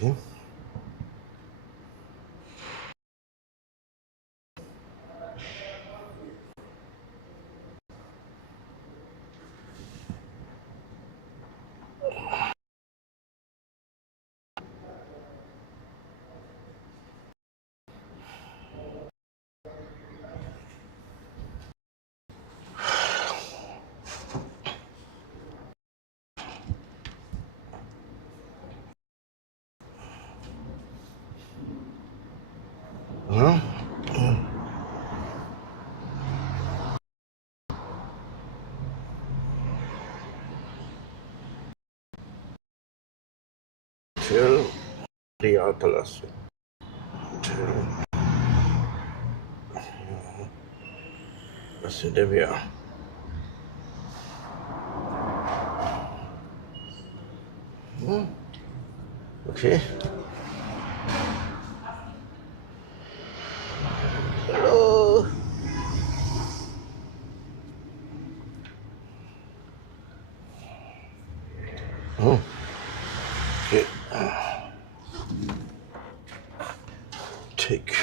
Okay. Well, till the Atlas. There we are. Okay. Hello. Oh. Okay. Take.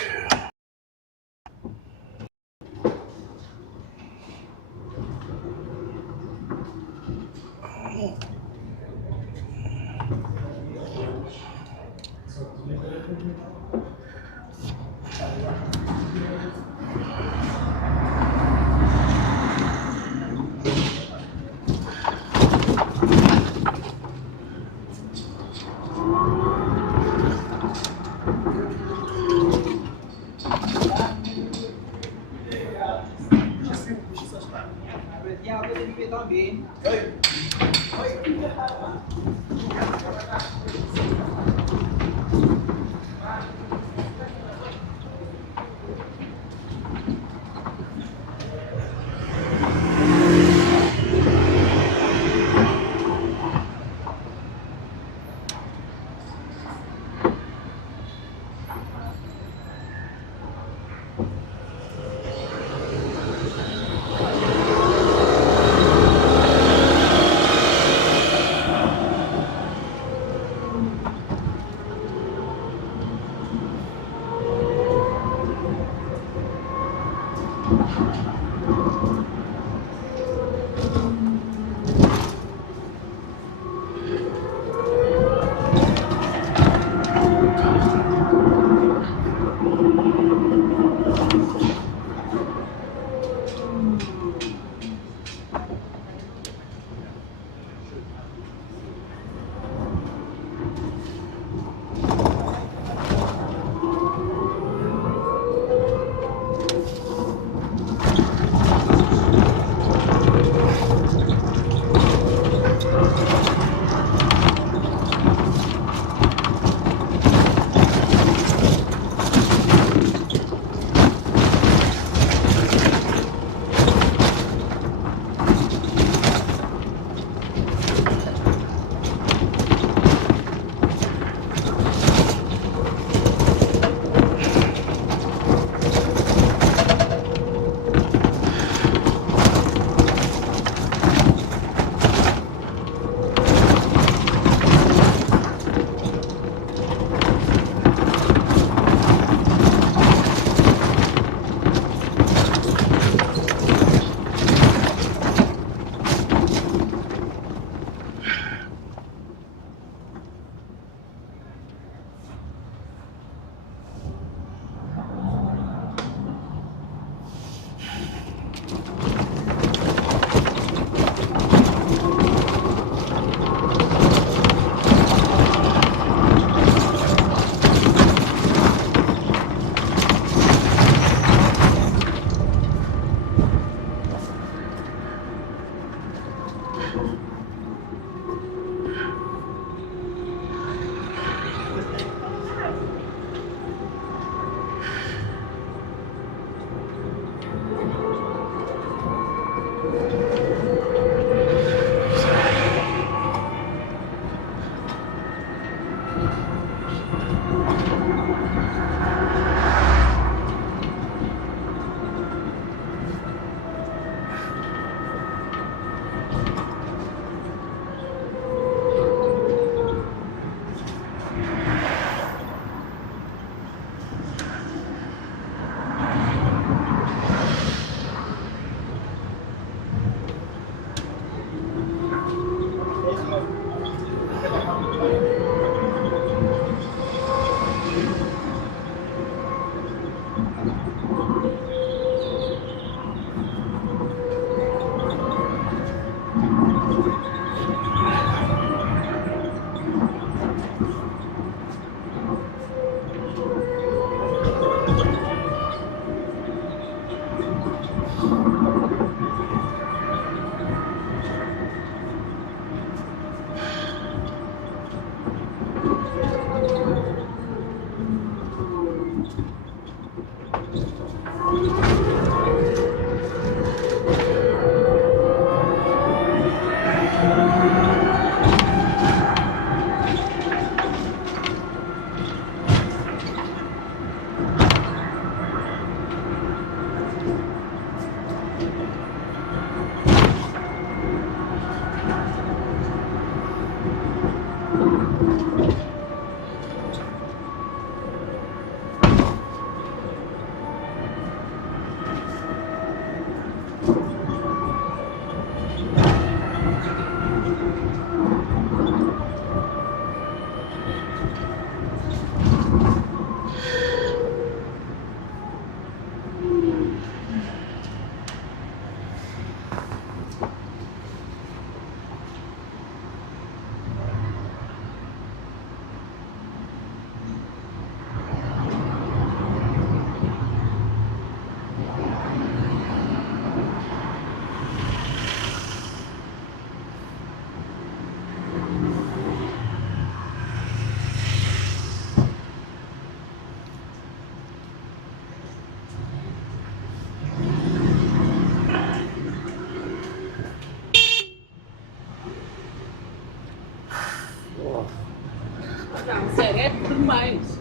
Demais.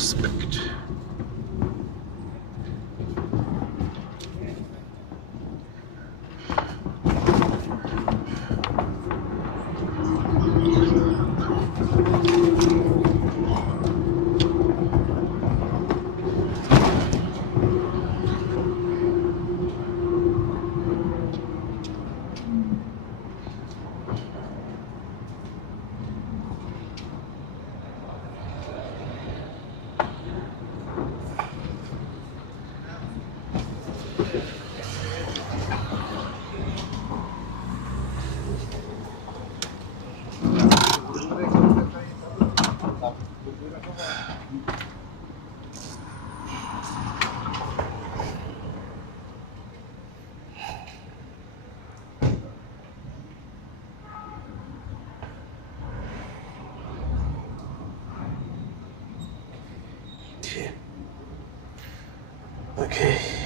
Respect. Okay.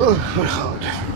Oh, my God.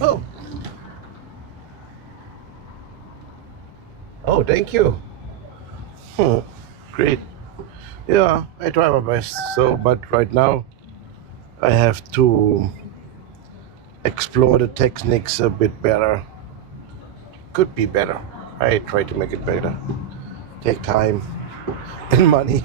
Oh, oh, thank you. Hmm, great. Yeah, I try my best. So, but right now I have to explore the techniques a bit better. Could be better. I try to make it better. Take time and money.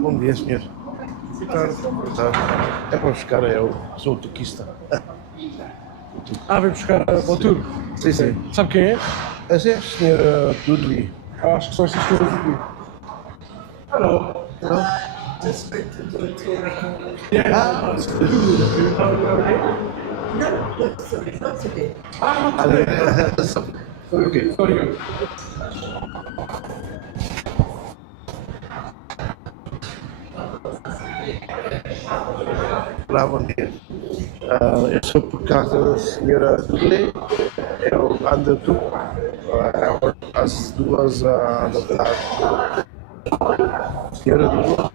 Bom dia, senhor. Boa tarde. É para buscar, eu sou o tuquista. Ah, vem buscar o tour. Sim, sim. Sabe quem é? Esse é o senhor Dudley. Acho que são estas coisas aqui. Hello. Ok. Sorry. Olá, bom dia. Eu sou por causa da senhora Dudley. Eu ando tu. As duas da tarde. Senhora Dudley.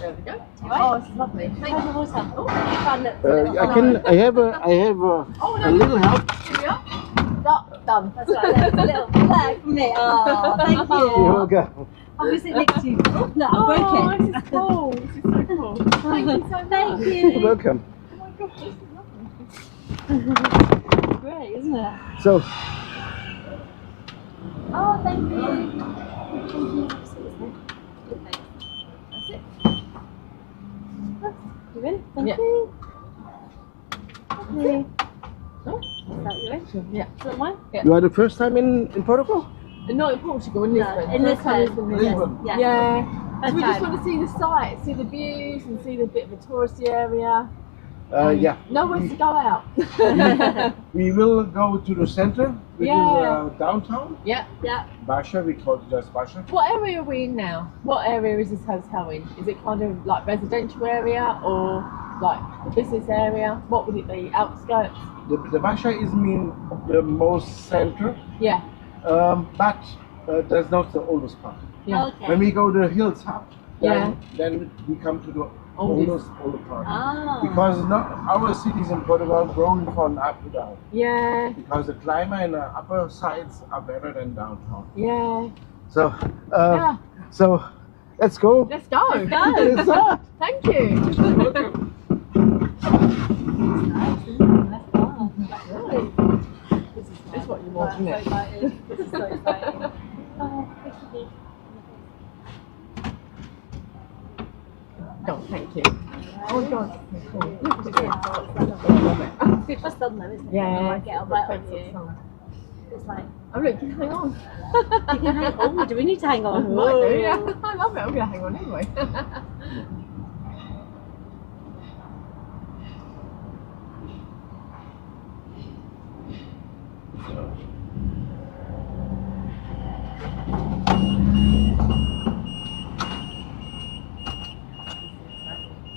There we go. Oh, it's lovely. Thank you. Oh, I have a little help. Here we are. Done. That's right, there's a little flag from me. Oh, thank you. You're welcome. I was it next to you. Oh, no, I broke it. This is cool. This is so cool. Thank you so much. Thank You're you. welcome. Oh my gosh, this is lovely. Great, isn't it? So, Oh, thank you. That's it. You ready? Thank Yeah. you. Okay. Oh, Is that you ready? yeah. Is that mine? you are the first time in Portugal? Not in Portugal, in Lisbon. In First time Lisbon. Lisbon. Yeah. Yeah. So we just Okay. want to see the sights, see the views, and see the bit of a touristy area. Yeah. Nowhere to go out. We will go to the center, which Yeah. is downtown. Yeah. Yeah. Basha, we call it just Basha. What area are we in now? What area is this hotel in? Is it kind of like residential area or like the business area? What would it be? Outskirts? The Basha is mean the most center, Yeah. but that's not the oldest part. Yeah. Okay. When we go to the hilltop, Yeah. then we come to the Oldest. older part. Ah. Because not our cities in Portugal growing from up to down. Yeah, Because the climate in the upper sides are better than downtown. yeah. So, Yeah. so let's go. Let's go. Let's go. It's up. Thank you. Really? This is what you want, isn't it? This is so exciting. Oh, Oh, thank you. Oh, God. Look at it. Super sudden though, isn't it? Yeah. You might get up right on you. It's like, Oh, look, you can hang on. you can hang on. Do we need to hang I on? might do, yeah. I love it. I'm going to hang on anyway.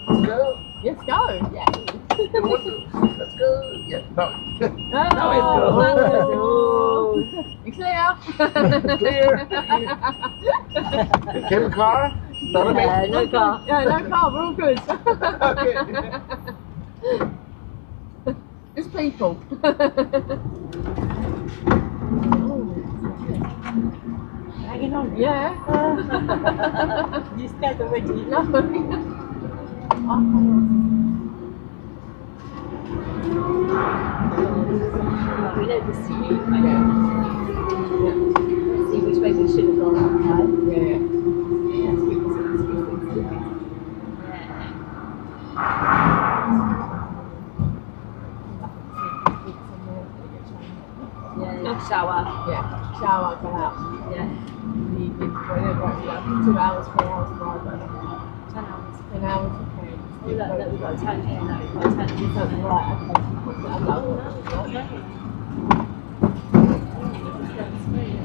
Let's go. Let's go. Yeah. Let's go. Yeah. No. Oh, you clear? Clear. Came car? Not a Yeah, no car. Yeah, no car. We're all good. Okay. It's people. Hanging on. Yeah. You scared already? No. We know the city. Let's see which way we should have gone. Right? Yeah. Yeah, shower. Yeah. Shower, go out. Yeah. The evening. Whatever. Like 2 hours, 4 hours drive. 10 hours. 10 hours. Okay. Oh, look, we've got a turn here. No, we've got a turn here. Something right. Okay. I'm like,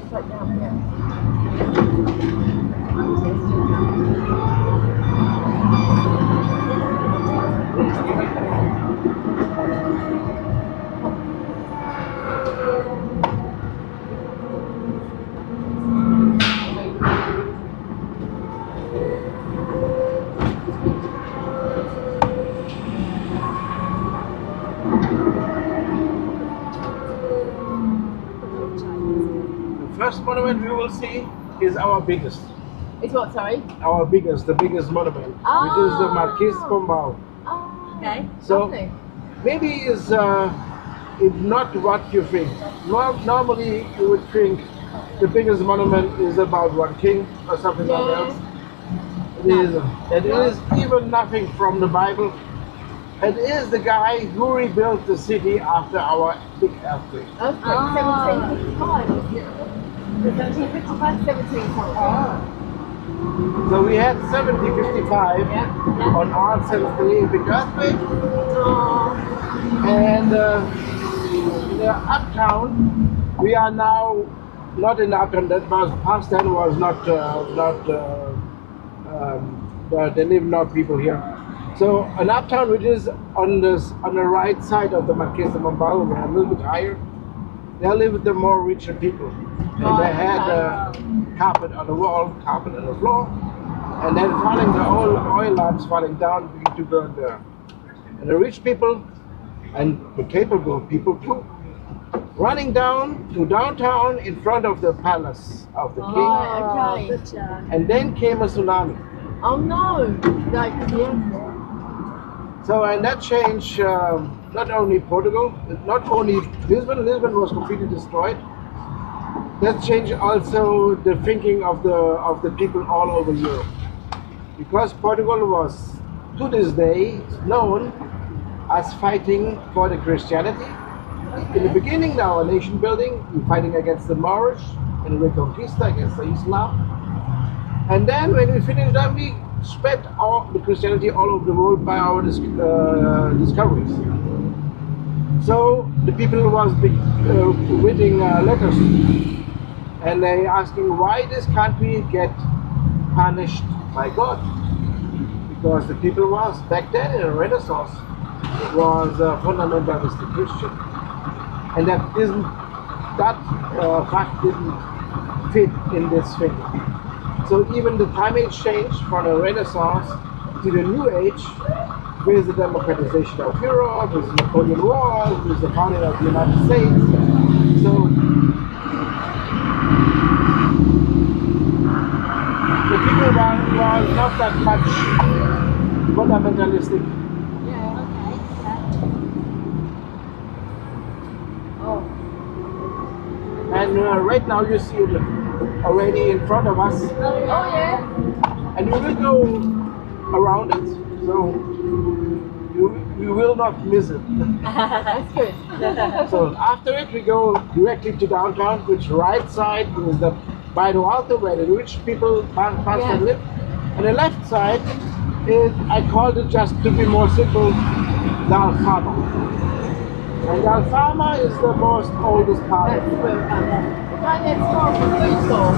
straight down. Yeah. The first monument we will see is our biggest. It's what, sorry? Our biggest, the biggest monument, which is the Marquês de Pombal. Oh, Okay. So lovely. maybe it's not what you think. Normally you would think the biggest monument is about one king or something like Yeah. that. It is even nothing from the Bible. It is the guy who rebuilt the city after our big earthquake. Okay, Ah. 1755, isn't it? 1755, 1755. So we had 1755 Yeah. on our 73 big earthquake, Oh, and in the uptown we are now not in the uptown. That was past then was not there live not people here. So an uptown which is on the right side of the Marquês de Pombal, a little bit higher. There lived the more richer people, and they had carpet on the wall, carpet on the floor, and then falling the oil lamps falling down to burn there. And the rich people, and the capable people too, running down to downtown in front of the palace of the king, oh, okay. and then came a tsunami. Oh no! Like, yeah. So, and that changed not only Portugal, not only Lisbon. Lisbon was completely destroyed. That changed also the thinking of the people all over Europe, because Portugal was to this day known as fighting for the Christianity. In the beginning, our nation building, we're fighting against the Moorish and the Reconquista, against the Islam. And then when we finished that, we spread the Christianity all over the world by our discoveries. So the people was reading letters, and they asking why this country get punished by God, because the people was back then in the Renaissance was fundamentalistic Christian, and that fact didn't fit in this thing. So even the timing changed from the Renaissance to the new age with the democratization of Europe, with the Napoleon Wars, with the founding of the United States. So the people were not that much fundamentalistic. Yeah, okay. Yeah. Oh. And right now you see it already in front of us. Oh yeah. And we will go around it, so you will not miss it. That's good. So after it, we go directly to downtown, which right side is the Bairro Alto, where the rich people pass and live. And the left side is, I called it just to be more simple, the Alfama. And the Alfama is the most oldest part That's of it. where we're at. Right next door to the food store.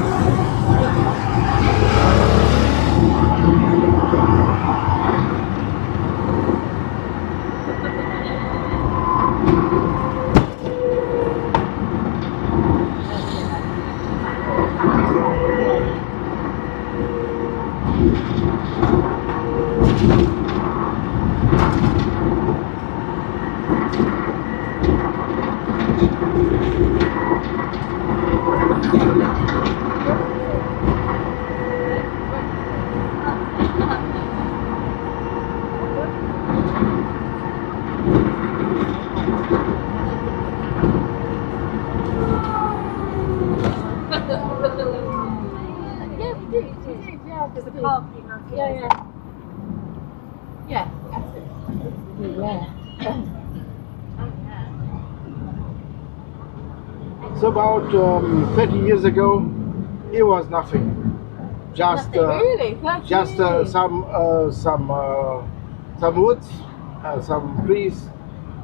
Yeah, we did. Yeah, There's a we did. car parking around here. Yeah, yeah. Yeah, that's it. Yeah. Oh, yeah. So about 30 years ago, it was nothing. Just Really? 30 just years? some woods, some trees.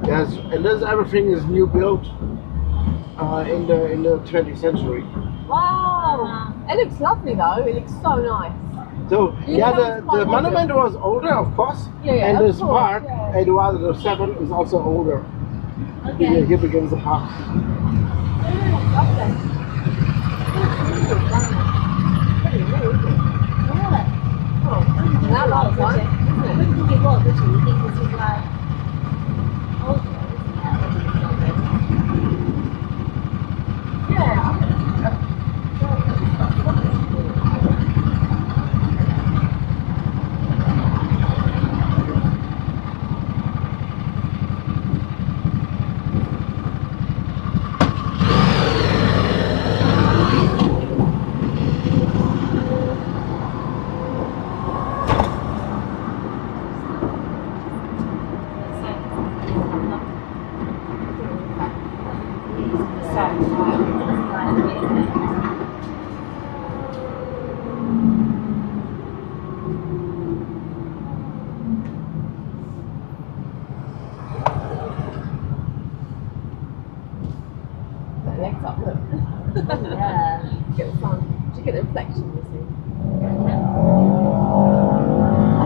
Yes, and this everything is new built in the 20th century. Wow. It looks lovely though. It looks so nice. So You yeah, tell us quite the modern. monument was older, of course, Yeah, yeah, and of this course, park, yeah. Eduardo the Seventh, is also older. Okay. Here begins the park. That last one, isn't it? When did it was, actually? You think this is like older, isn't it? Yeah. The legs up, look. Yeah. Get the sun. Look at the reflection, you see. I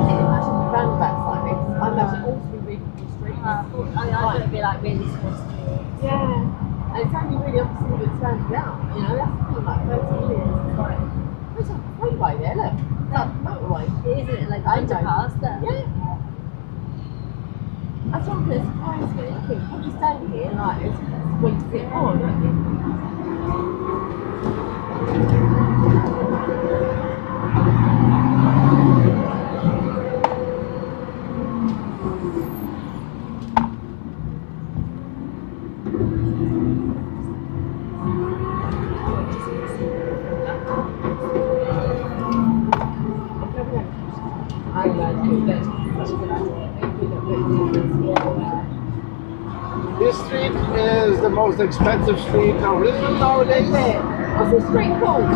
think imagine the roundabouts like this. I imagine all to be really good streets. I thought it'd be like really small streets. Yeah. And it's only really obviously that it's rounded out. You know, that's the thing, like 30 years. It's like, there's a freeway there, look. It's like a motorway. It isn't it like I know. underpass that? Yeah. That's one thing that surprised me. I think, would you stay here? Like, it's way to sit on, don't you? I know, that's such a good idea. Maybe a bit different. This street is the most expensive street of Lisbon nowadays. What's the street called?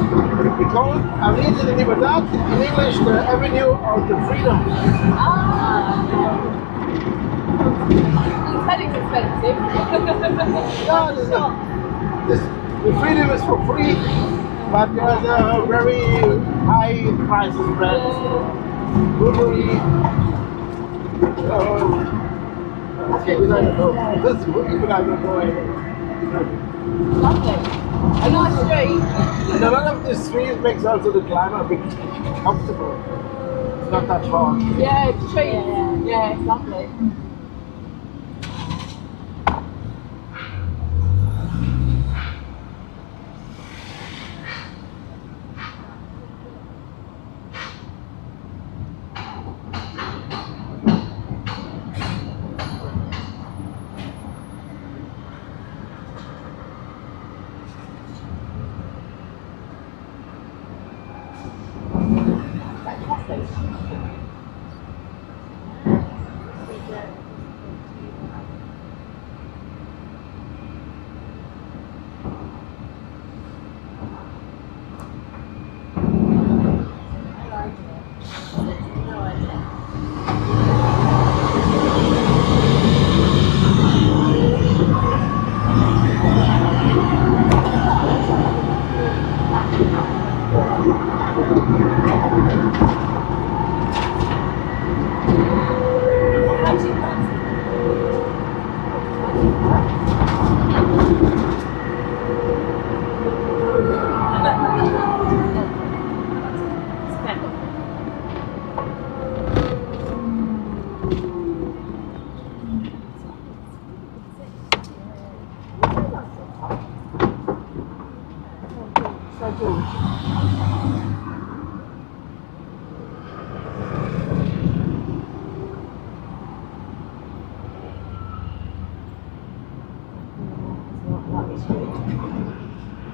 We call it Avenida de Liberdade, in English the Avenue of the Freedom. You said it's expensive. No, the freedom is for free, but there's a very high price spread. Usually, okay, we don't know. This is even I don't know anything. Lovely. A nice street. And a lot of the streets makes also the climate a bit comfortable. It's not that far. Yeah, it's trees. Yeah, it's lovely.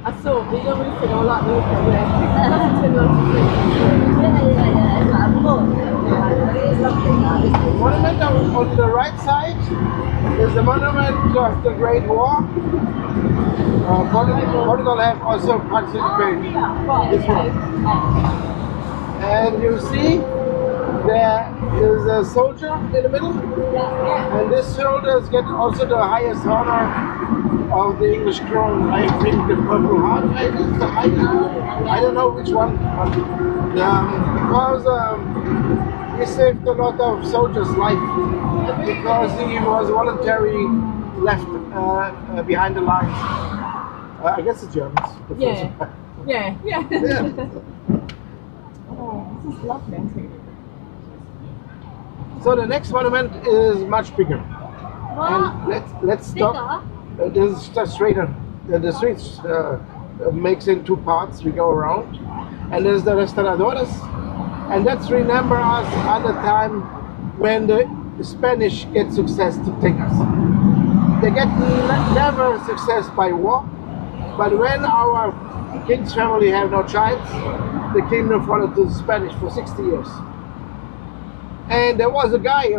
I saw, but you know when you said, I like the look of it. Monument on the right side is the monument of the Great War. Portugal have also participated in this one. And you see there is a soldier in the middle, and this soldiers get also the highest honor of the English crown. I think the Purple Heart, I think the highest. I don't know which one, because he saved a lot of soldiers' life because he was voluntarily left behind the lines. I guess the Germans. The Yeah. first- Yeah. Yeah. Oh, this is lovely. So the next monument is much bigger. And let's stop. This is just straighter. The streets makes in two parts. We go around, and there's the restauradores, and that's remember us at the time when the Spanish get success to take us. They get never success by war, but when our king's family have no child, the kingdom followed to the Spanish for 60 years. And there was a guy,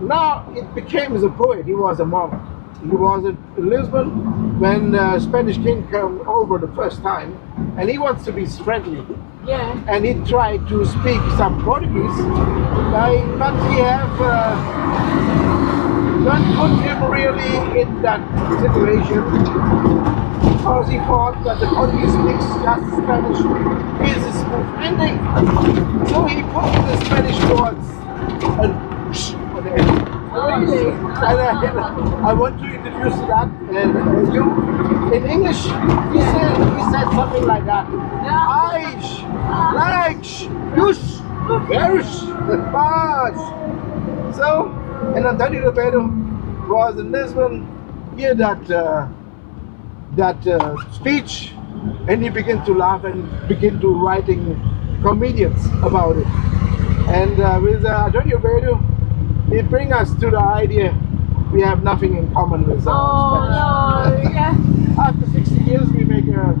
now it became a poet, he was a monk. He was in Lisbon when the Spanish king came over the first time, and he wants to be friendly. Yeah. And he tried to speak some Portuguese, but he have not put him really in that situation, because he thought that the Portuguese speaks just Spanish is a smooth ending. So he put the Spanish words and on the end. Really? And I want to introduce that. And you, in English, he said something like that. Aish, likes, yush, perish, bash. So, and Antonio Ribeiro was in Lisbon, hear that speech, and he began to laugh and began to writing comedians about it. And with Antonio Ribeiro, he bring us to the idea we have nothing in common with Spanish. No, yeah. After 60 years, we make a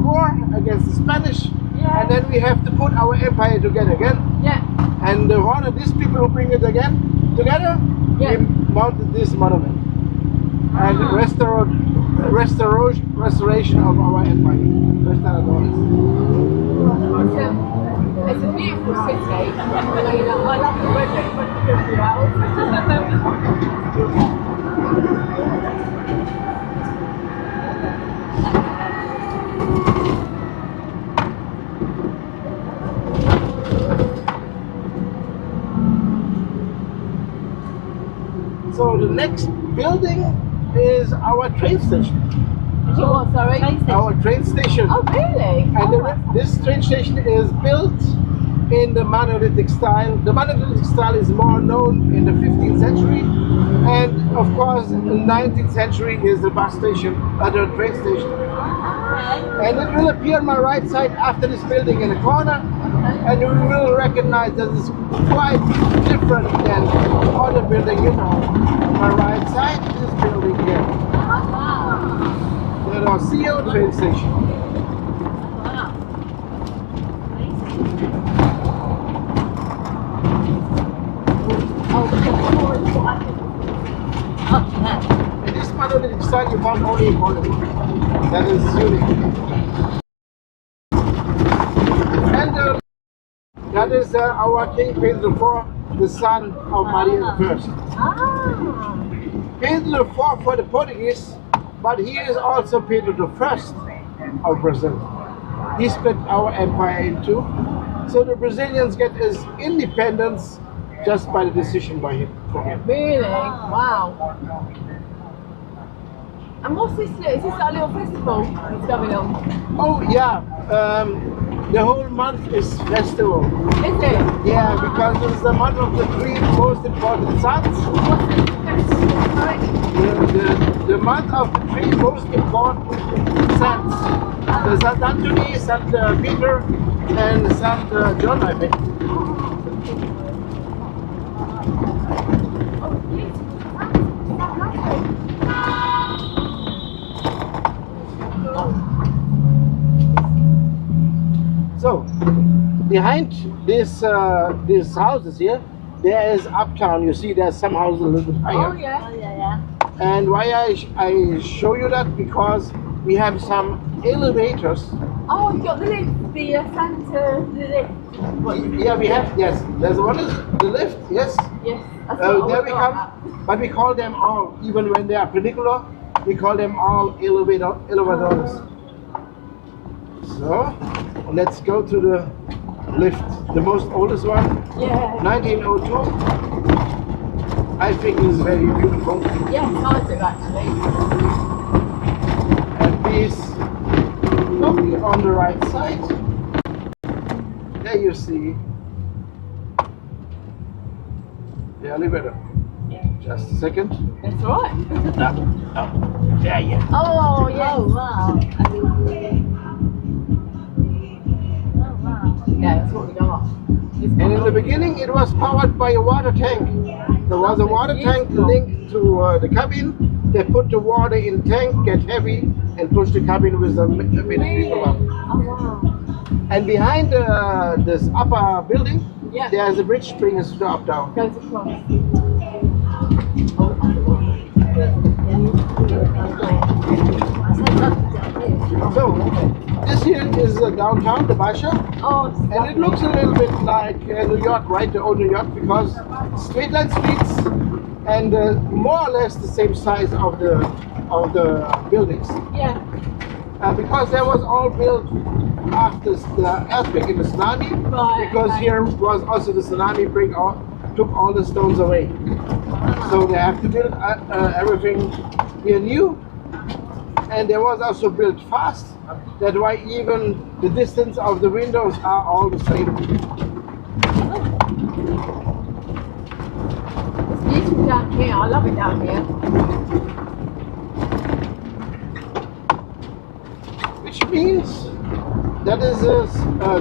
war against the Spanish, Yeah. and then we have to put our empire together again. Yeah. And one of these people who bring it again together, Yeah. we mounted this monument and restoration of our empire. Restauradores. It's a beautiful city. I love the weather. It's really well. So the next building is our train station. You what, sorry? Our train station. Oh, really? And this train station is built in the monolithic style. The monolithic style is more known in the 15th century, and of course, in the 19th century is the bus station, the train station. And it will appear on my right side after this building in the corner, and you will recognize that it's quite different than other building, you know. On my right side, this building here. The Rocio train station. And this monolithic style you found only in Portugal. That is unique. And that is our King Pedro IV, the son of Maria I. Pedro IV for the Portuguese, but he is also Pedro I of Brazil. He split our empire in two. So the Brazilians get his independence just by the decision by him. Really? Wow. And what's this? Is this like a little festival that's going on? Oh yeah, the whole month is festival. Is it? Yeah, because it's the month of the three most important suns. What's the festival? The month of the three most important saints. The Saint Anthony, Saint Peter, and Saint John, I think. So, behind these houses here, there is uptown. You see, there's some houses a little bit higher. Oh yeah. Oh, yeah. And why I show you that, because we have some elevators. Oh, you've got the lift, the Santa, the lift. Yeah, we have, yes. There's one is the lift, yes. Yes. That's There what I we got. come, but we call them all, even when they are perpendicular, we call them all elevators. So, let's go to the lift, the most oldest one, Yeah. 1902. I think it's very beautiful. Yes, I do actually. And please look on the right side. There you see the elevator. Just a second. That's all right. There you go. Oh, yes. Oh, wow. Yeah, that's what we got. And in the beginning, it was powered by a water tank. There was a water tank linked to the cabin. They put the water in tank, get heavy, and push the cabin with a bit of people up. Oh, wow. And behind this upper building, Yeah. there's a bridge bringing us to up down. Goes across. So, this here is downtown, the Baixa. Oh, And it looks a little bit like New York, right? The old New York, because straight line streets and more or less the same size of the buildings. yeah. Because that was all built after the earthquake in the tsunami. Right, Because okay. here was also the tsunami took all the stones away. So they have to build everything here new. And there was also built fast. That's why even the distance of the windows are all the same. It's beautiful down here. I love it down here. Which means that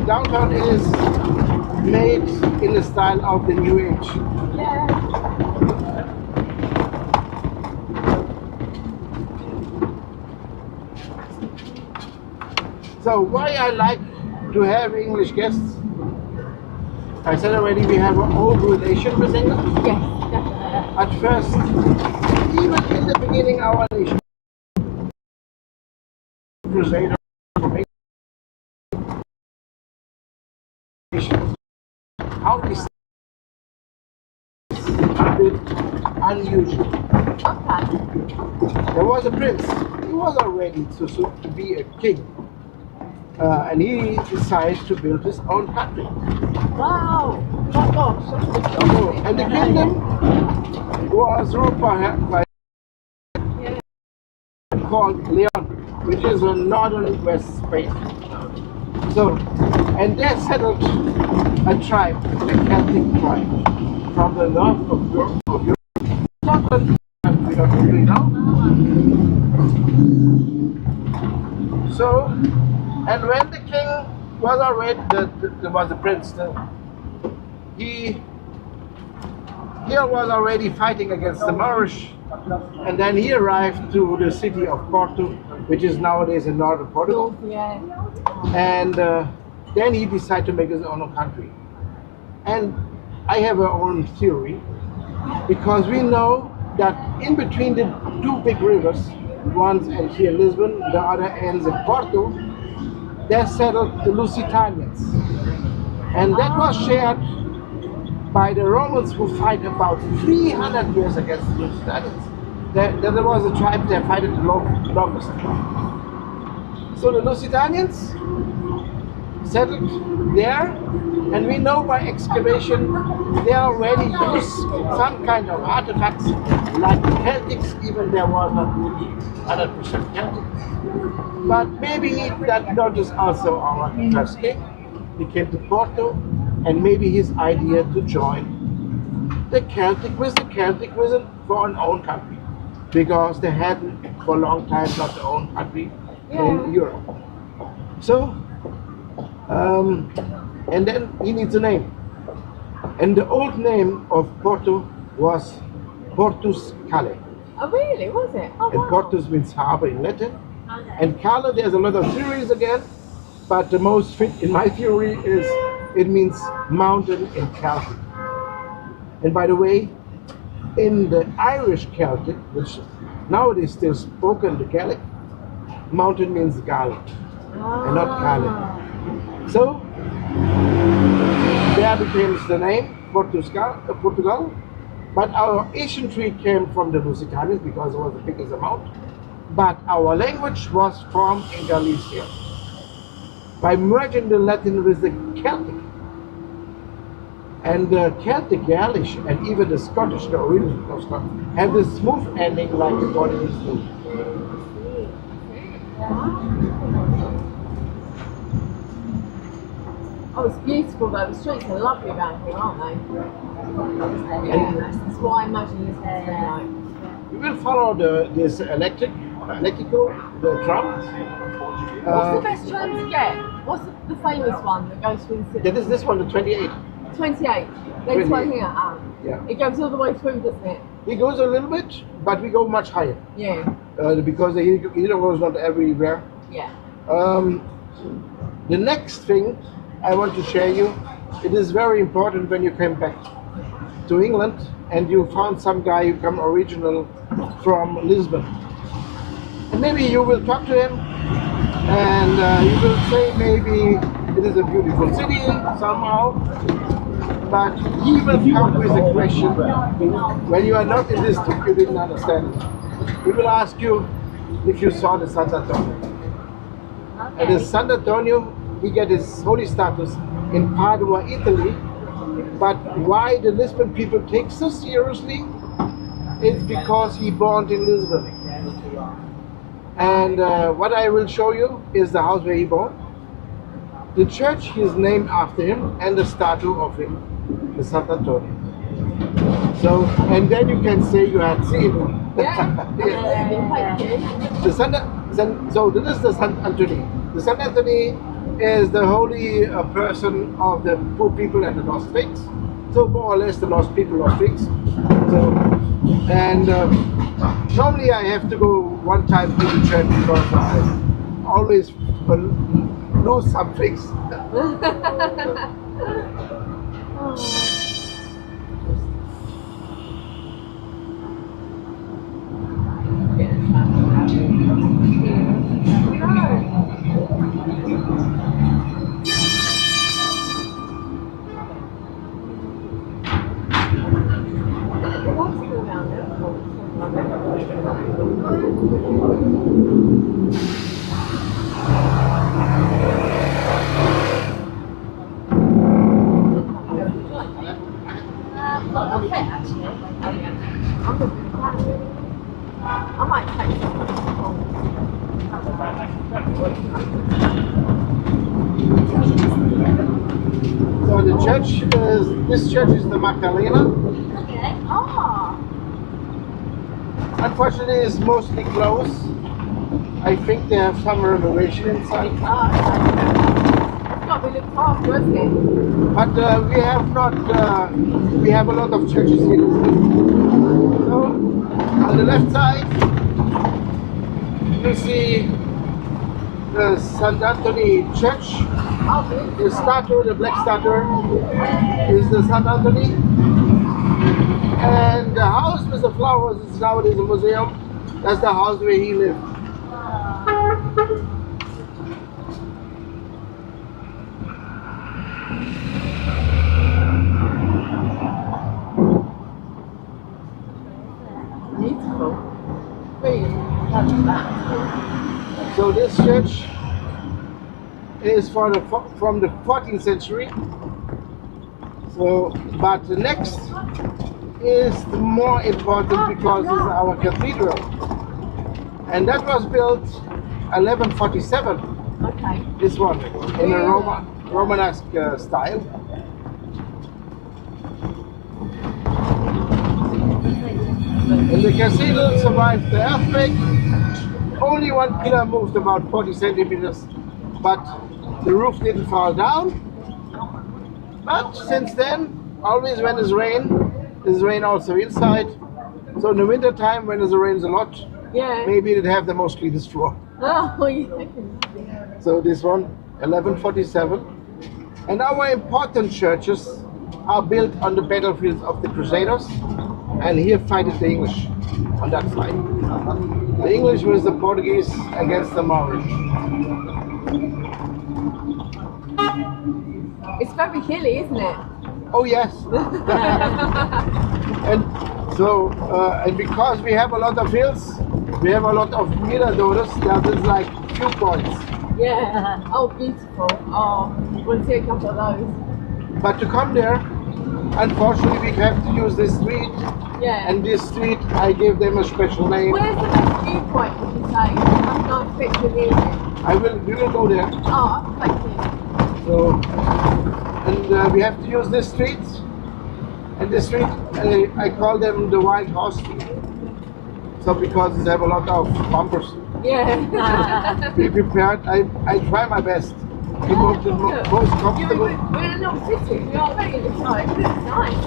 downtown is made in the style of the New Age. Yeah. So why I like to have English guests? I said already we have an old relation with England. Yes, definitely. At first, even in the beginning, our nation crusader from England. How is a bit unusual. Okay. There was a prince. He was already to be a king. And he decided to build his own country. Wow. Oh gosh, that's a big job. And the kingdom was ruled by called Leon, which is in northern West Spain. So, and they settled a tribe, a Celtic tribe, from the north of Europe. Scotland, we don't really know. So, and when the king was already, there was the prince, he was already fighting against the Moorish, and then he arrived to the city of Porto, which is nowadays in northern Portugal. Yeah. And then he decided to make his own country. And I have our own theory, because we know that in between the two big rivers, one's ends here in Lisbon, the other ends in Porto, there settled the Lusitanians. And that was shared by the Romans, who fight about 300 years against the Lusitanians. There was a tribe that fighted the longest. So the Lusitanians settled there, and we know by excavation they already used some kind of artifacts like the Celtics, even there was not really 100% Celtic. But maybe that noticed also our first king. He came to Porto, and maybe his idea to join the Celtic vision for an own country, because they hadn't for a long time not their own country in Europe. So, and then he needs a name. And the old name of Porto was Portus Cale. Oh, really? Was it? Oh, And wow. Portus means harbor in Latin. And Cale, there's a lot of theories again, but the most fit in my theory is it means mountain in Celtic. And by the way, in the Irish Celtic, which nowadays still spoken, the Gaelic, mountain means Gaelic and not Cale. So there became the name Portugal. But our Asian tree came from the Lusitanians because it was the biggest amount. But our language was formed in Galicia by merging the Latin with the Celtic. And the Celtic, Galish, and even the Scottish, the original Scottish, have this smooth ending like the Portuguese do. Oh, it's beautiful though. The streets are lovely around here, aren't they? Yeah, that's what I imagine this is like. We will follow this electrical, the tram. What's the best tram to get? What's the famous one that goes through the city? That is this one, the 28. 28. Next one here. Yeah. It goes all the way through, doesn't it? It goes a little bit, but we go much higher. Yeah. Because the heater was not everywhere. Yeah. The next thing I want to share you, it is very important when you came back to England and you found some guy who come original from Lisbon. And maybe you will talk to him and you will say maybe it is a beautiful city somehow, but he will come with a question when you are not in this trip, you didn't understand it. He will ask you if you saw the San Antonio. And the San Antonio, he get his holy status in Padua, Italy, but why the Lisbon people take so seriously is because he born in Lisbon. And what I will show you is the house where he born. The church is named after him and the statue of him, the Sant Antonio. So, and then you can say you had seen him. Yeah. So this is the Sant Anthony. The Sant Anthony is the holy person of the poor people and the lost things. So more or less the lost people, lost things. So, and normally I have to go one time to the church because I always lose some things. I might take some. So But the church is, this church is the Magdalena. Okay. Ah, Unfortunately, it's mostly closed. I think they have some renovation inside. it's got to be looked after, hasn't it? But we have not, we have a lot of churches here. So, on the left side, you see the St. Anthony Church. Oh, good. The statue, the black statue, is the St. Anthony. And the house with the flowers is nowadays a museum. That's the house where he lived. Beautiful. Really love that. So this church is from the 14th century. So, but the next is more important because it's our cathedral, and that was built 1147. Okay. This one in a Romanesque style. And the cathedral survived the earthquake. Only one pillar moved about 40 centimeters, but the roof didn't fall down. But since then, always when there's rain also inside. So in the winter time, when it rains a lot, Yeah. maybe it'd have the most cleanest floor. Oh, yeah. So this one, 1147. And our important churches are built on the battlefields of the Crusaders. And here fighted the English on that side. The English was the Portuguese against the Moorish. It's very hilly, isn't it? Oh yes. And so, and because we have a lot of hills, we have a lot of miradores. That is like viewpoints. Yeah. Oh, beautiful. Oh, we'll see a couple of those. But to come there, unfortunately, we have to use this street. Yeah. And this street, I gave them a special name. Where's the best viewpoint, would you say? I'm not fit with you. We will go there. Oh, thank you. So, and we have to use this street. And this street, I call them the Wild Horse Street. So because they have a lot of bumpers. Yeah. Be prepared. I try my best. To move the most comfortable. We're in a little city. We are very excited. It's nice.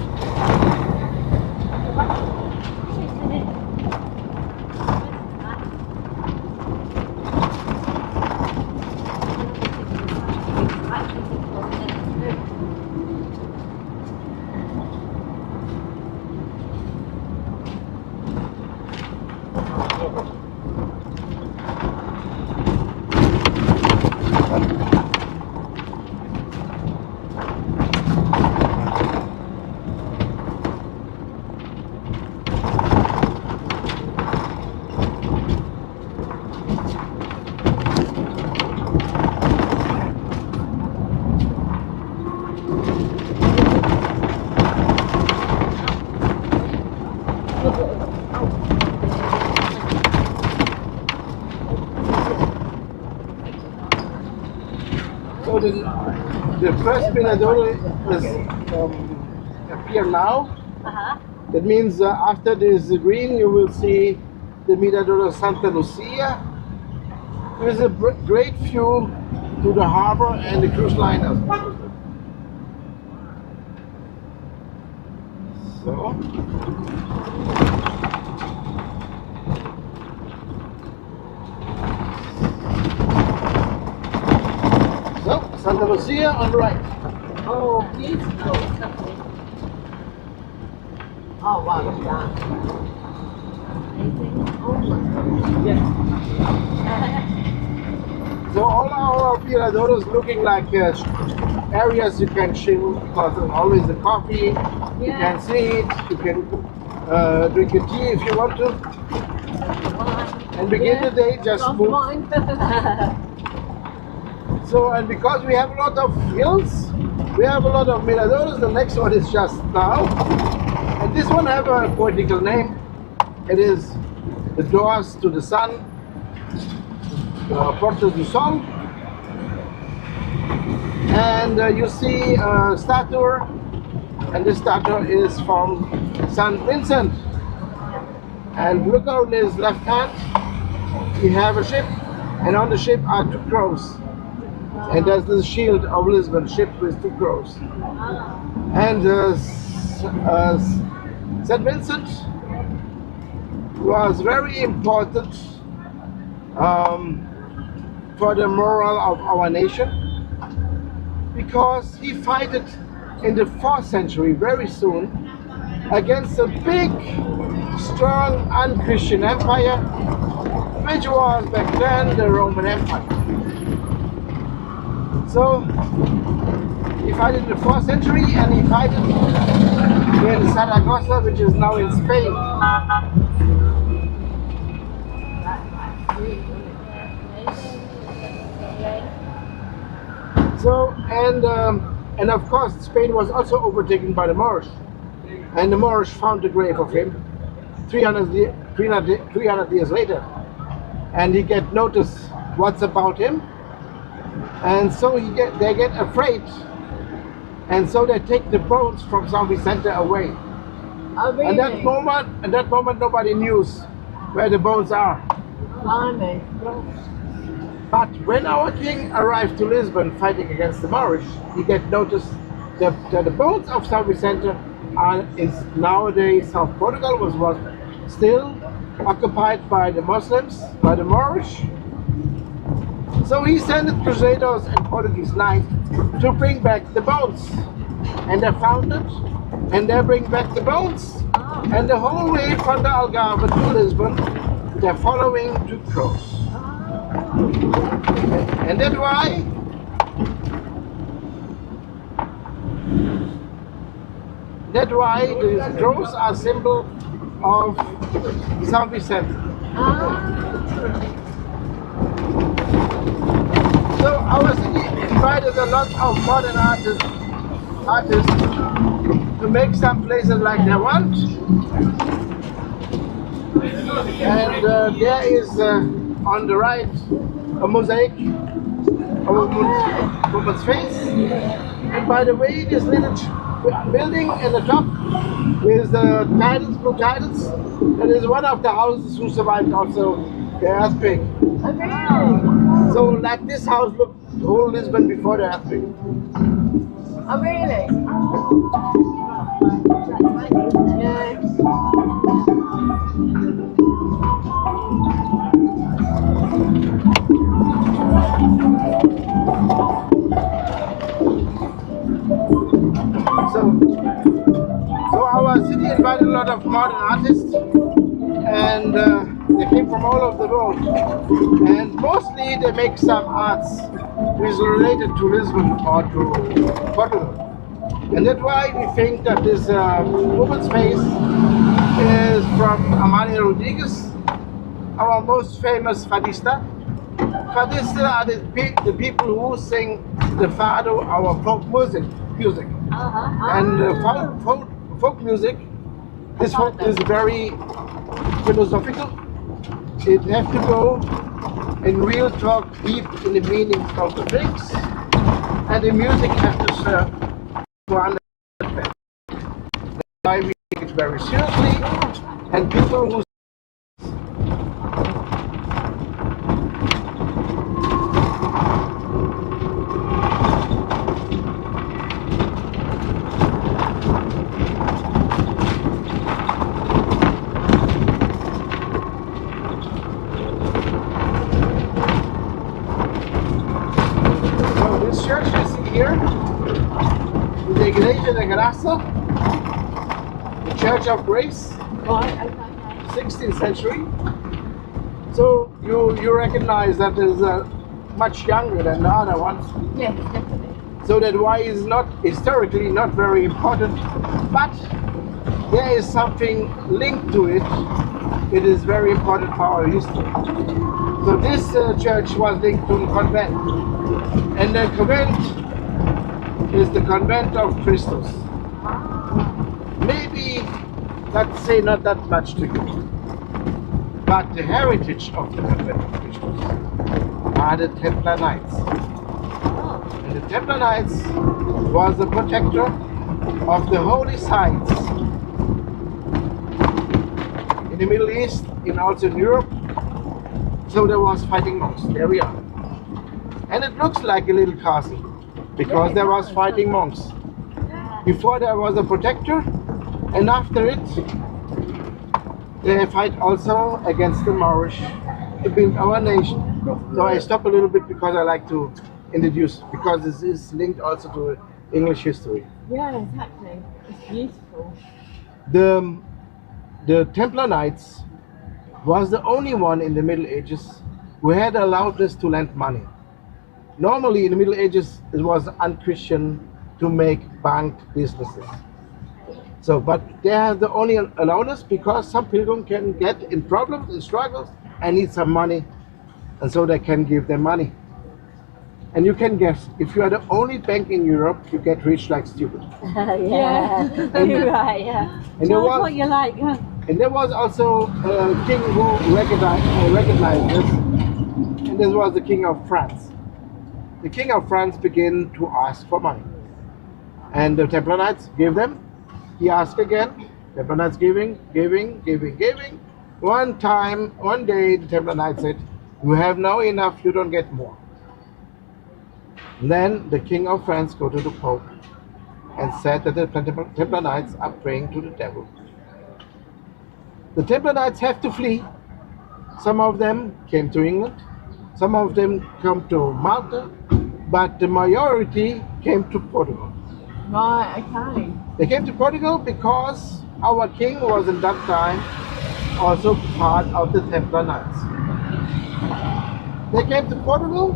So the first Mirador is appear now. That means after this green, you will see the Mirador of Santa Lucia. There is a great view to the harbor and the cruise liners. So. So, Santa Lucia on the right. Oh, beautiful. Oh, wow, look at that. So all our miradores looking like areas you can chill because there's always the coffee, you can sit, you can drink a tea if you want to. And begin the day just move. So, and because we have a lot of hills, we have a lot of miradores. The next one is just now. And this one have a poetical name. It is the doors to the sun, Portas do Sol. And you see a statue, and this statue is from St. Vincent. And look on his left hand, we have a ship, and on the ship are two crows. And there's the shield of Lisbon, ship with two crows. And St. Vincent was very important for the moral of our nation, because he fought in the 4th century, very soon, against a big, strong, unchristian empire, which was back then the Roman Empire. So he fought in the 4th century, and he fought in Saragossa, which is now in Spain. So, and of course, Spain was also overtaken by the Moorish. And the Moorish found the grave of him 300 years later. And he get notice what's about him. And so they get afraid. And so they take the bones from San Vicente away. Oh, really? At that moment, nobody knew where the bones are. Blimey. But when our king arrived to Lisbon fighting against the Moorish, he get notice that the bones of San Vicente is nowadays South Portugal, was still occupied by the Muslims, by the Moorish. So he sent the Crusaders and Portuguese knights to bring back the bones. And they found it, and they bring back the bones. And the whole way from the Algarve to Lisbon, they're following two crows. And that's why the crows are symbol of San Vicente. So our city invited a lot of modern artists to make some places like they want. And there is on the right a mosaic of a woman's face. And by the way, this little building in the top with the titles, blue titles, that is one of the houses who survived also the earthquake. Oh, So like this house looked whole Lisbon before the earthquake. oh really? Yeah. So our city invited a lot of modern artists, and they came from all over the world. And mostly they make some arts which is related to Lisbon or to Portugal. And that's why we think that this woman's face is from Amalia Rodriguez, our most famous fadista. Fadistas are the people who sing the fado, our folk music. And folk music, this folk is very philosophical. It has to go in real talk, deep in the meanings of the things, and the music has to serve to understand. That's why we take it very seriously, and people who church you see here is the Igreja de Graça, the Church of Grace, Right, okay. 16th century. So you recognize that is much younger than the other ones. Yes, definitely. So that why is not historically not very important, but there is something linked to it. It is very important for our history. So this church was linked to the convent. And the convent is the convent of Christus. Maybe that say not that much to you, but the heritage of the convent of Christus are the Templar Knights. And the Templar Knights was the protector of the holy sites in the Middle East, and also in Europe. So there was fighting monks. There we are. And it looks like a little castle because there was fighting monks. Before there was a protector, and after it they fight also against the Moorish to build our nation. So I stop a little bit because I like to introduce, because this is linked also to English history. Yeah, exactly. It's beautiful. The Templar Knights was the only one in the Middle Ages who had allowed us to lend money. Normally in the Middle Ages it was unchristian to make bank businesses. So, but they have the only allowed us because some pilgrim can get in problems, in struggles, and need some money, and so they can give them money. And you can guess, if you are the only bank in Europe, you get rich like stupid. Yeah, you're right, yeah. And there Tell us was, what you like, huh? and there was also a king who recognized this, and this was the King of France. The King of France began to ask for money, and the Templar Knights gave them. He asked again, Templar Knights giving. One day, the Templar Knights said, "You have now enough, you don't get more." And then the King of France go to the Pope and said that the Templar Knights are praying to the devil. The Templar Knights have to flee. Some of them came to England, some of them come to Malta, but the majority came to Portugal. Right, okay. They came to Portugal because our king was in that time also part of the Templar Knights. They came to Portugal,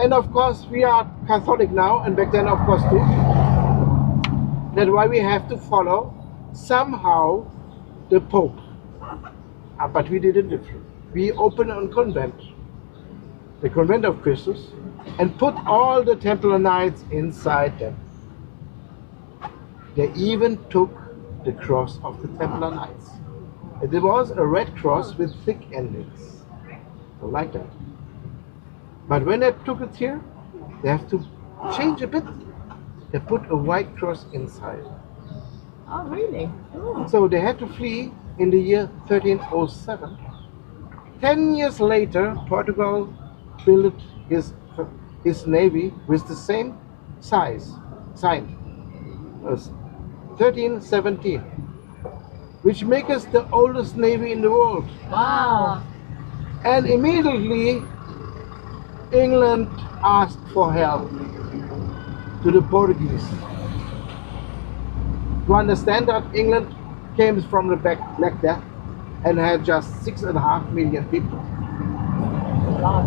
and of course we are Catholic now, and back then of course too. That's why we have to follow somehow the Pope. But we did it different. We opened a convent, the Convent of Christus, and put all the Templar Knights inside them. They even took the cross of the Templar Knights. It was a red cross with thick endings. I like that. But when they took it here, they have to change a bit. They put a white cross inside. Oh, really? Oh. So they had to flee in the year 1307. 10 years later, Portugal built his navy with the same sign as 1317, which makes us the oldest navy in the world. Wow. And immediately England asked for help to the Portuguese. To understand that England came from the Black Death and had just 6.5 million people.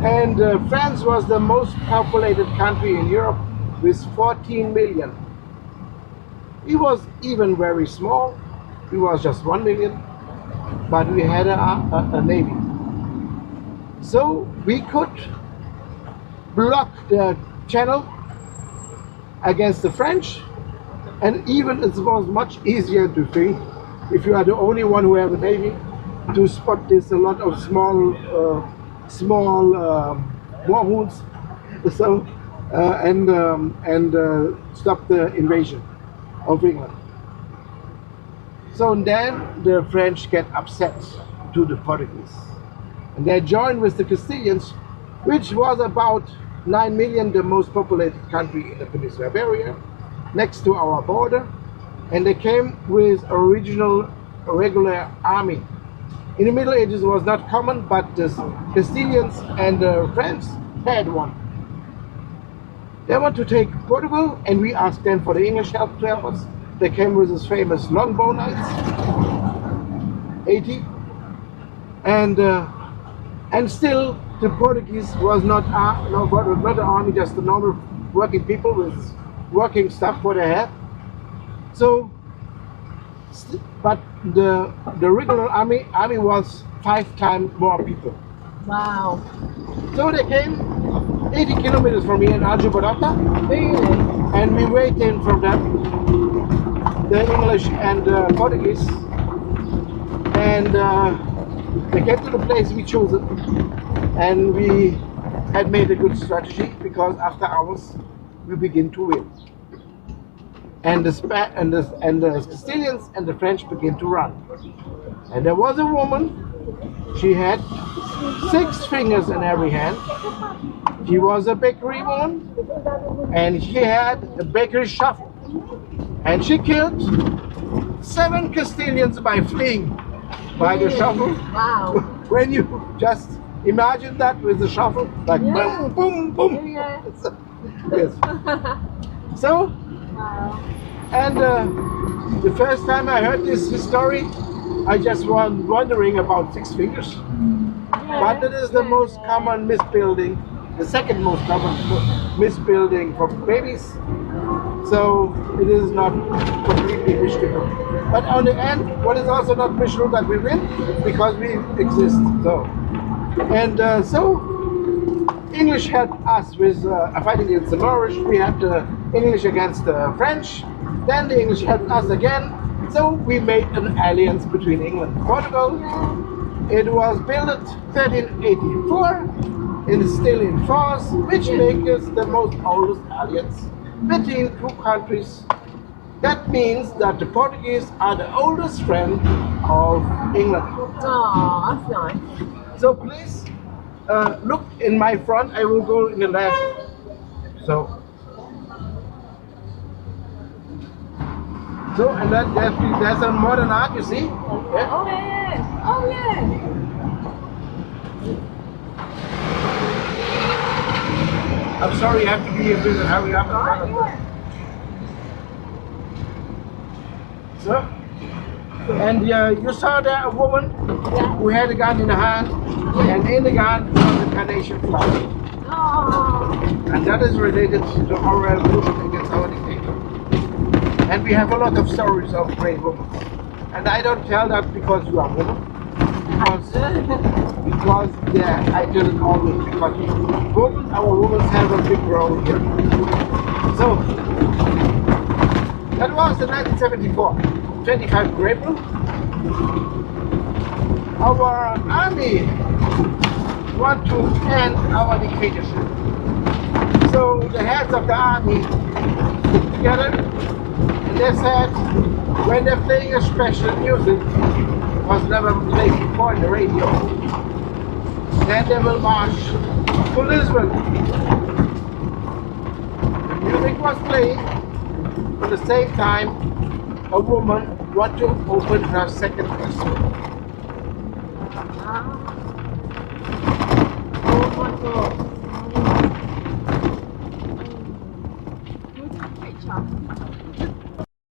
And France was the most populated country in Europe with 14 million. It was even very small. It was just 1 million, but we had a navy. So we could block the channel against the French, and even it was much easier to think, if you are the only one who have a navy, to spot this a lot of small warhoons, so and stop the invasion of England. So then the French get upset to the Portuguese, and they joined with the Castilians, which was about 9 million, the most populated country in the Peninsula Iberia, next to our border, and they came with original regular army. In the Middle Ages it was not common, but the Castilians and the French had one. They want to take Portugal, and we asked them for the English help to help us. They came with this famous longbow knights, 80, and still the Portuguese was not an army, just the normal working people with working stuff what they had. So, but the regular army was 5 times more people. Wow. So they came 80 kilometers from here in Aljubarrota, Really? and we waited for them, the English and the Portuguese, and they came to the place we chose it, and we had made a good strategy, because after hours we begin to win. And the Castilians and the French begin to run. And there was a woman. She had 6 fingers in every hand. She was a bakery woman, and she had a bakery shovel. And she killed 7 Castilians by fleeing by the shovel. Wow. When you just imagine that with the shovel, like Yeah. boom, boom, boom. Yeah. Yes. So, Wow. and the first time I heard this story, I just was wondering about 6 fingers. But it is the most common misbuilding, the second most common misbuilding for babies. So it is not completely mystical. But on the end, what is also not mystical that we win, because we exist. So, and so English helped us with fighting against the Moorish. We had the English against the French. Then the English helped us again. So we made an alliance between England and Portugal. It was built in 1384. It is still in force, which makes us the most oldest alliance between 2 countries. That means that the Portuguese are the oldest friend of England. Oh, that's nice. So please look in my front. I will go in the left. So and then there's a modern art, you see? Yeah. Oh yeah. Oh yeah. I'm sorry, I have to be a bit hurry up. So, and you saw there a woman who had a gun in her hand, and in the gun was a carnation flower. Oh. And that is related to our revolution against our dictator. And we have a lot of stories of great women. And I don't tell that because you are a woman, because I tell it always because our women have a big role here. So, that was in 1974, 25 April. Our army want to end our dictatorship. So the heads of the army put together, and they said, when they're playing a special music, was never played before in the radio, then they will march to Lisbon. The music was played. At the same time, a woman wanted to open her second restaurant. Oh my God.